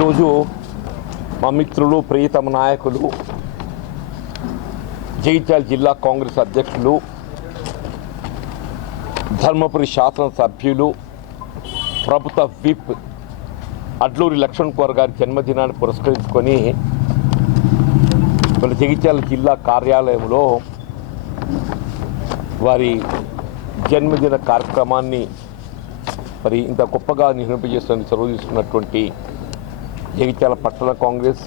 ఈరోజు మా మిత్రులు ప్రియతమ నాయకులు జగిత్యాల జిల్లా కాంగ్రెస్ అధ్యక్షులు ధర్మపురి శాసనసభ్యులు ప్రభుత్వ విప్ అడ్లూరి లక్ష్మణ్ కుమార్ గారి జన్మదినాన్ని పురస్కరించుకొని మన జగిత్యాల జిల్లా కార్యాలయంలో వారి జన్మదిన కార్యక్రమాన్ని మరి ఇంత గొప్పగా నిర్వహింపజేస్తున్న చొరవ తీసుకున్నటువంటి జగిత్యాల పట్టణ కాంగ్రెస్,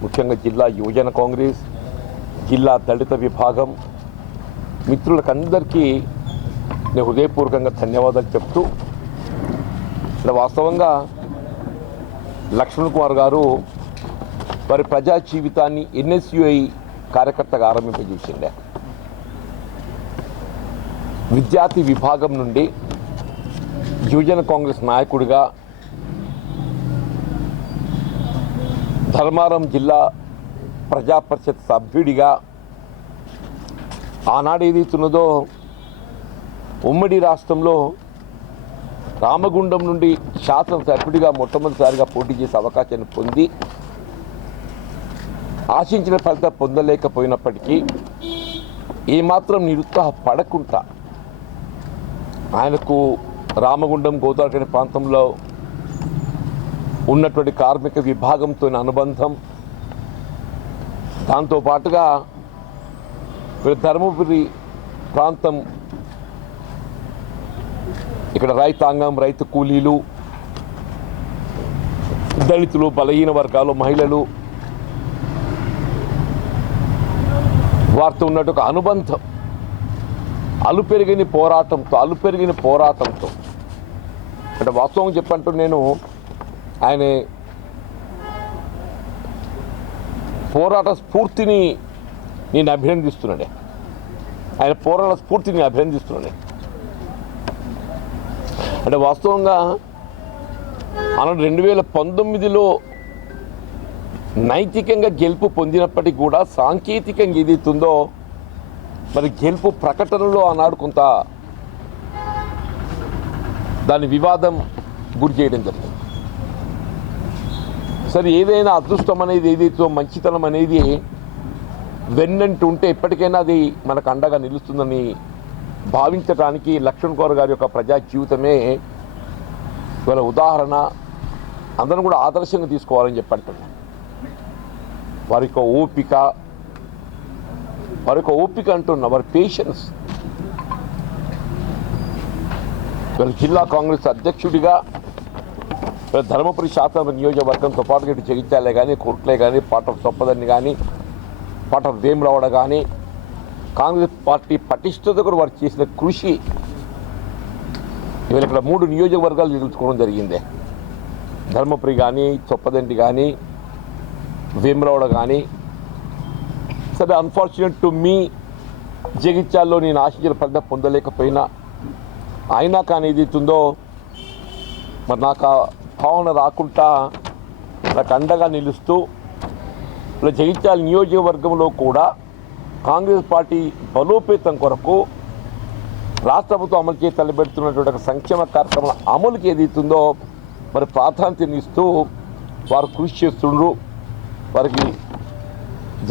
ముఖ్యంగా జిల్లా యువజన కాంగ్రెస్, జిల్లా దళిత విభాగం మిత్రులకందరికీ నేను హృదయపూర్వకంగా ధన్యవాదాలు చెప్తూ, వాస్తవంగా లక్ష్మణ్ కుమార్ గారు వారి ప్రజా జీవితాన్ని ఎన్ఎస్యుఐ కార్యకర్తగా ఆరంభింపజేసిండే. విద్యార్థి విభాగం నుండి యువజన కాంగ్రెస్ నాయకుడిగా, ధర్మారం జిల్లా ప్రజా పరిషత్ సభ్యుడిగా, ఆనాడు ఏదైతున్నదో ఉమ్మడి రాష్ట్రంలో రామగుండం నుండి శాసనసభ్యుడిగా మొట్టమొదటిసారిగా పోటీ చేసే అవకాశాన్ని పొంది ఆశించిన ఫలితం పొందలేకపోయినప్పటికీ ఏమాత్రం నిరుత్సాహపడకుండా ఆయనకు రామగుండం గోదావరి ప్రాంతంలో ఉన్నటువంటి కార్మిక విభాగంతో అనుబంధం, దాంతోపాటుగా ధర్మపురి ప్రాంతం ఇక్కడ రైతాంగం, రైతు కూలీలు, దళితులు, బలహీన వర్గాలు, మహిళలు వారితో ఉన్నట్టు ఒక అనుబంధం, అలుపెరిగిన పోరాటంతో అంటే వాస్తవం చెప్పంటూ నేను ఆయన పోరాట స్ఫూర్తిని నేను అభినందిస్తున్నాడే. ఆయన పోరాట స్ఫూర్తిని అభినందిస్తున్నాడే. అంటే వాస్తవంగా అలా 2019లో నైతికంగా గెలుపు పొందినప్పటికీ కూడా సాంకేతికంగా ఏదైతుందో మరి గెలుపు ప్రకటనలో ఆనాడు కొంత దాని వివాదం గురి చేయడం జరిగింది. సరే, ఏదైనా అదృష్టం అనేది ఏదైతే మంచితనం అనేది వెన్నంటూ ఉంటే ఎప్పటికైనా అది మనకు అండగా నిలుస్తుందని భావించడానికి లక్ష్మణ్ కుమార్ గారి యొక్క ప్రజా జీవితమే ఇవాళ ఉదాహరణ. అందరం కూడా ఆదర్శంగా తీసుకోవాలని చెప్పంటున్నాను. వారి యొక్క ఓపిక అంటున్నా, వారి పేషెన్స్. జిల్లా కాంగ్రెస్ అధ్యక్షుడిగా ధర్మపురి శాసన నియోజకవర్గంతో పాటు ఇటు జగిత్యాలే కానీ, కోట్లే కానీ, పార్ట్ ఆఫ్ చొప్పదండి కానీ, పార్ట్ ఆఫ్ వేములవాడ కానీ, కాంగ్రెస్ పార్టీ పటిష్టత కూడా వారు చేసిన కృషి ఇవాళ ఇక్కడ 3 నియోజకవర్గాలు నిలుచుకోవడం జరిగింది. ధర్మపురి కానీ, చొప్పదండి కానీ, వేములవాడ కానీ. సరే, అన్ఫార్చునేట్ టు మీ జగిత్యాల్లో నేను ఆశించిన ఫలితం పొందలేకపోయినా అయినా కానీ ఏదైతుందో మరి నాకు ఆ భావన రాకుండా నాకు అండగా నిలుస్తూ జగిత్యాల నియోజకవర్గంలో కూడా కాంగ్రెస్ పార్టీ బలోపేతం కొరకు రాష్ట్ర ప్రభుత్వం అమలు చేసి తలపెడుతున్నటువంటి సంక్షేమ కార్యక్రమాల అమలుకి ఏదైతుందో మరి ప్రాధాన్యతనిస్తూ వారు కృషి చేస్తుండ్రు. వారికి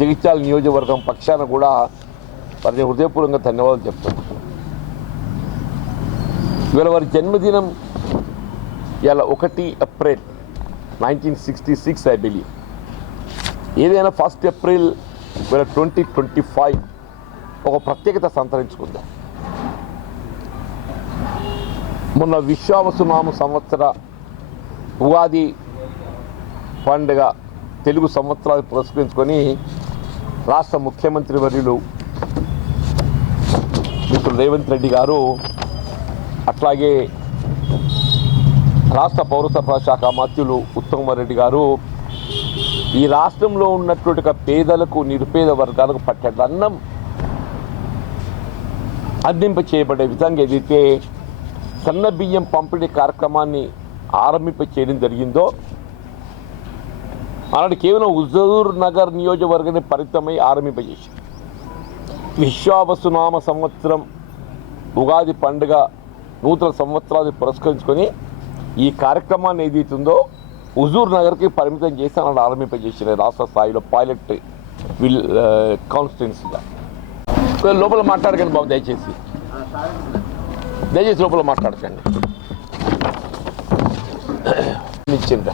జగిత్యాల నియోజకవర్గం పక్షాన కూడా వారికి హృదయపూర్వకంగా ధన్యవాదాలు చెప్తున్నాను. ఇవాళ వారి జన్మదినం ఇలా 1 ఏప్రిల్ 1966 ఐ బిలీవ్. ఏదైనా 1 ఏప్రిల్ 2025 ఒక ప్రత్యేకత సంతరించుకుంది. మొన్న విశ్వావసునామ సంవత్సర ఉగాది పండుగ తెలుగు సంవత్సరాలు పురస్కరించుకొని రాష్ట్ర ముఖ్యమంత్రి వర్యులు మిస్టర్ రేవంత్ రెడ్డి గారు, అట్లాగే రాష్ట్ర పౌర సరఫరా శాఖ మంత్రులు ఉత్తమ్ రెడ్డి గారు ఈ రాష్ట్రంలో ఉన్నటువంటి పేదలకు, నిరుపేద వర్గాలకు పట్టెడు అన్నం అందింప చేయబడే విధంగా ఏదైతే సన్న బియ్యం పంపిణీ కార్యక్రమాన్ని ఆరంభింప చేయడం జరిగిందో అలాంటి కేవలం హుజూర్ నగర్ నియోజకవర్గాన్ని పరిమితమై ఆరంభింపజేసింది. విశ్వావసునామ సంవత్సరం ఉగాది పండుగ నూతన సంవత్సరాన్ని పురస్కరించుకొని ఈ కార్యక్రమాన్ని ఏదైతుందో హుజూర్ నగర్కి పరిమితం చేసి అలా ఆరంభింపజేసిన రాష్ట్ర స్థాయిలో పైలట్ కాన్స్టిట్యున్సీగా. లోపల మాట్లాడకండి బాబు, దయచేసి లోపల మాట్లాడకండి. ఇచ్చిండ్ర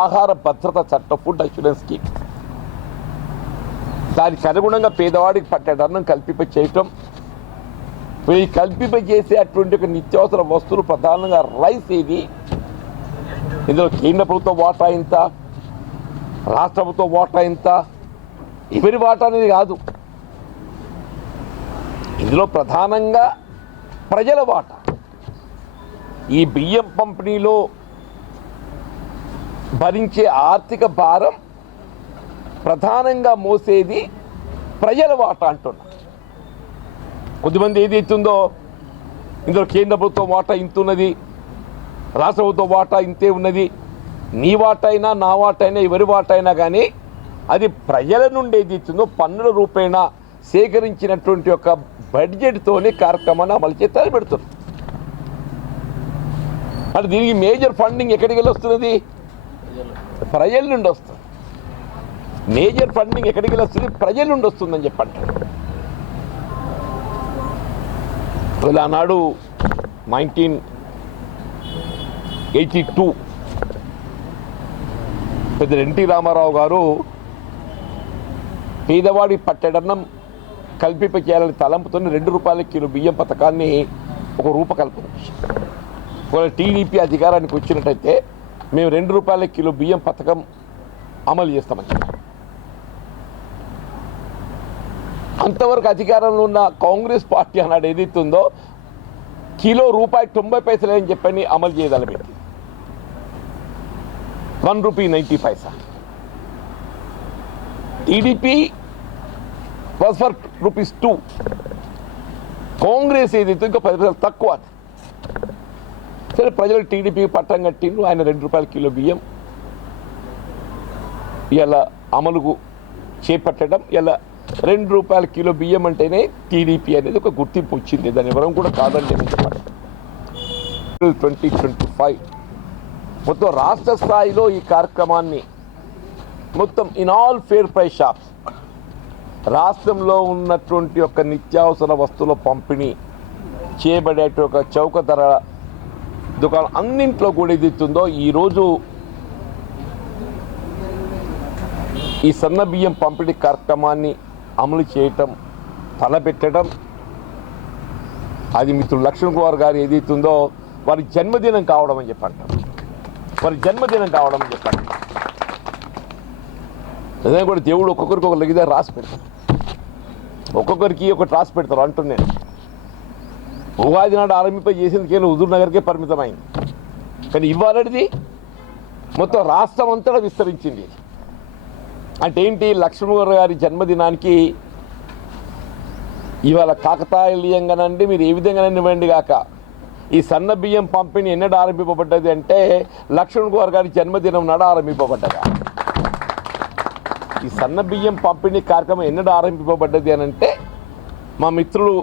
ఆహార భద్రత చట్టం, ఫుడ్ అష్యూరెన్స్ స్కీమ్, దానికి అనుగుణంగా పేదవాడికి పట్టేటన్నం కల్పింప చేయటం. వీళ్ళు కల్పింప చేసే అటువంటి ఒక నిత్యావసర వస్తువులు ప్రధానంగా రైస్. ఇది ఇందులో కేంద్ర ప్రభుత్వ వాటా ఎంత, రాష్ట్ర ప్రభుత్వ వాటా ఎంత, ఎవరి వాటా అనేది కాదు. ఇందులో ప్రధానంగా ప్రజల వాటా. ఈ బియ్యం పంపిణీలో భరించే ఆర్థిక భారం ప్రధానంగా మోసేది ప్రజల వాటా అంటున్నా. కొద్దిమంది ఏదైతుందో ఇందులో కేంద్ర ప్రభుత్వం వాటా ఇంత ఉన్నది, రాష్ట్ర ప్రభుత్వం వాటా ఇంతే ఉన్నది, నీ వాటా అయినా నా వాటా అయినా ఎవరి వాటా అయినా కానీ అది ప్రజల నుండి ఏదైతుందో పన్నుల రూపేణా సేకరించినటువంటి ఒక బడ్జెట్తోనే కార్యక్రమాన్ని అమలు చేసి తలపెడుతుంది. అంటే దీనికి మేజర్ ఫండింగ్ ఎక్కడికి వెళ్ళి వస్తున్నది? ప్రజల నుండి వస్తుంది. మేజర్ ఫండింగ్ ఎక్కడికి వెళ్ళి వస్తుంది? ప్రజల నుండి వస్తుందని చెప్పండి. ఆనాడు 1982 పెద్ద ఎన్టీ రామారావు గారు పేదవాడి పట్టెడన్నం కల్పింప చేయాలని తలంపుతో ₹2 కిలో బియ్యం పథకాన్ని ఒక రూపకల్పన చేశారు. ఒకవేళ టీడీపీ అధికారానికి వచ్చినట్టయితే మేము ₹2 కిలో బియ్యం పథకం అమలు చేస్తామని చెప్పారు. అంతవరకు అధికారంలో ఉన్న కాంగ్రెస్ పార్టీ అన్నాడు ఏదైతే ఉందో కిలో ₹1.90 అని చెప్పని అమలు చేయదలబెట్టి ₹1.90. TDP was for ₹2. కాంగ్రెస్ ఏదైతే ఇంకా 10 పైసలు తక్కువ. సరే, ప్రజలు టీడీపీ పట్టం కట్టిండ్రు. ఆయన ₹2 కిలో బియ్యం ఇలా అమలుకు చేపట్టడం, ఇలా ₹2 కిలో బియ్యం అంటేనే టీడీపీ అనేది ఒక గుర్తింపు వచ్చింది. దాన్ని ఎవరం కూడా కాదండి. 2025 మొత్తం రాష్ట్ర స్థాయిలో ఈ కార్యక్రమాన్ని మొత్తం in all fair price shops రాష్ట్రంలో ఉన్నటువంటి ఒక నిత్యావసర వస్తువుల పంపిణీ చేయబడే ఒక చౌక ధర దుకాణం అన్నింట్లో కూడా ఎదుగుతుందో ఈరోజు ఈ సన్న బియ్యం పంపిణీ కార్యక్రమాన్ని అమలు చేయటం, తలపెట్టడం, అది మిత్రుడు లక్ష్మణ్ కుమార్ గారు ఏదైతుందో వారి జన్మదినం కావడం అని చెప్పండి. వారి జన్మదినం కావడం అని చెప్పండి. అదే కూడా దేవుడు ఒక్కొక్కరికి ఒక లెగిదా రాసి పెడతారు, ఒక్కొక్కరికి ఒకటి రాసి పెడతారు అంటున్నాను. ఉగాది నాడు ఆరంభింప చేసేందుకేనా హుజూర్ నగర్కే పరిమితమైంది. కానీ ఇవ్వాలనేది మొత్తం రాష్ట్రం అంతటా విస్తరించింది. అంటే ఏంటి? లక్ష్మణ్ గారి జన్మదినానికి ఇవాళ కాకతాళీయంగానండి మీరు ఏ విధంగానే ఇవ్వండి కాక ఈ సన్న బియ్యం పంపిణీ ఎన్నడూ ఆరంభింపబడ్డది అంటే లక్ష్మణ్ కుమార్ గారి జన్మదినం నాడు ఆరంభింపబడ్డదా? ఈ సన్న బియ్యం పంపిణీ కార్యక్రమం ఎన్నడూ ఆరంభింపబడ్డది అని అంటే మా మిత్రులు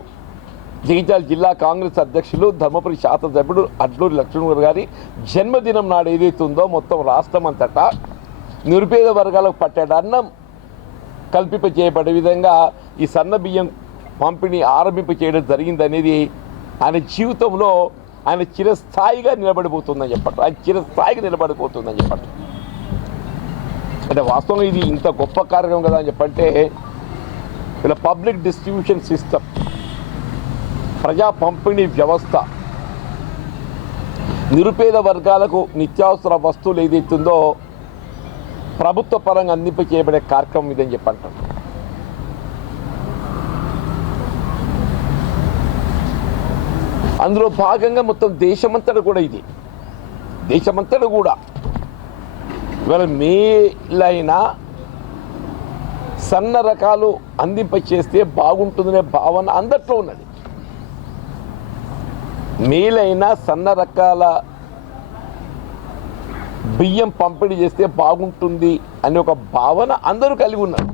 జగిత్యాల జిల్లా కాంగ్రెస్ అధ్యక్షులు ధర్మపురి శాసనసభ్యుడు అడ్లూరి లక్ష్మణ్ గారి జన్మదినం నాడు ఏదైతే ఉందో మొత్తం రాష్ట్రం అంతటా నిరుపేద వర్గాలకు పట్టేటన్నం కల్పింప చేయబడే విధంగా ఈ సన్న బియ్యం పంపిణీ ఆరంభింప చేయడం జరిగిందనేది ఆయన జీవితంలో ఆయన చిరస్థాయిగా నిలబడిపోతుందని చెప్పట్టు. ఆయన చిరస్థాయిగా నిలబడిపోతుందని చెప్పట్టు. అంటే వాస్తవంగా ఇది ఇంత గొప్ప కార్యక్రమం కదా అని చెప్పంటే ఇలా పబ్లిక్ డిస్ట్రిబ్యూషన్ సిస్టమ్, ప్రజా పంపిణీ వ్యవస్థ, నిరుపేద వర్గాలకు నిత్యావసర వస్తువులు ఏదైతుందో ప్రభుత్వ పరంగా అందింప చేయబడే కార్యక్రమం ఇదని చెప్పంటారు. అందులో భాగంగా మొత్తం దేశమంతటా కూడా ఇది, దేశమంతటా కూడా ఇవాళ మేలైన సన్న రకాలు అందింప చేస్తే బాగుంటుందనే భావన అందరిలో ఉన్నది. మేలైన సన్న రకాల బియ్యం పంపిణీ చేస్తే బాగుంటుంది అనే ఒక భావన అందరూ కలిగి ఉన్నారు.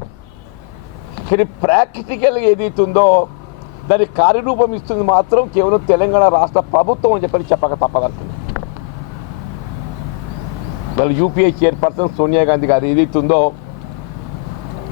కానీ ప్రాక్టికల్గా ఏదైతుందో దానికి కార్యరూపం ఇస్తుంది మాత్రం కేవలం తెలంగాణ రాష్ట్ర ప్రభుత్వం అని చెప్పక తప్పదంటుంది. వాళ్ళ యూపీఐ చైర్పర్సన్ సోనియా గాంధీ గారు ఏదైతే ఉందో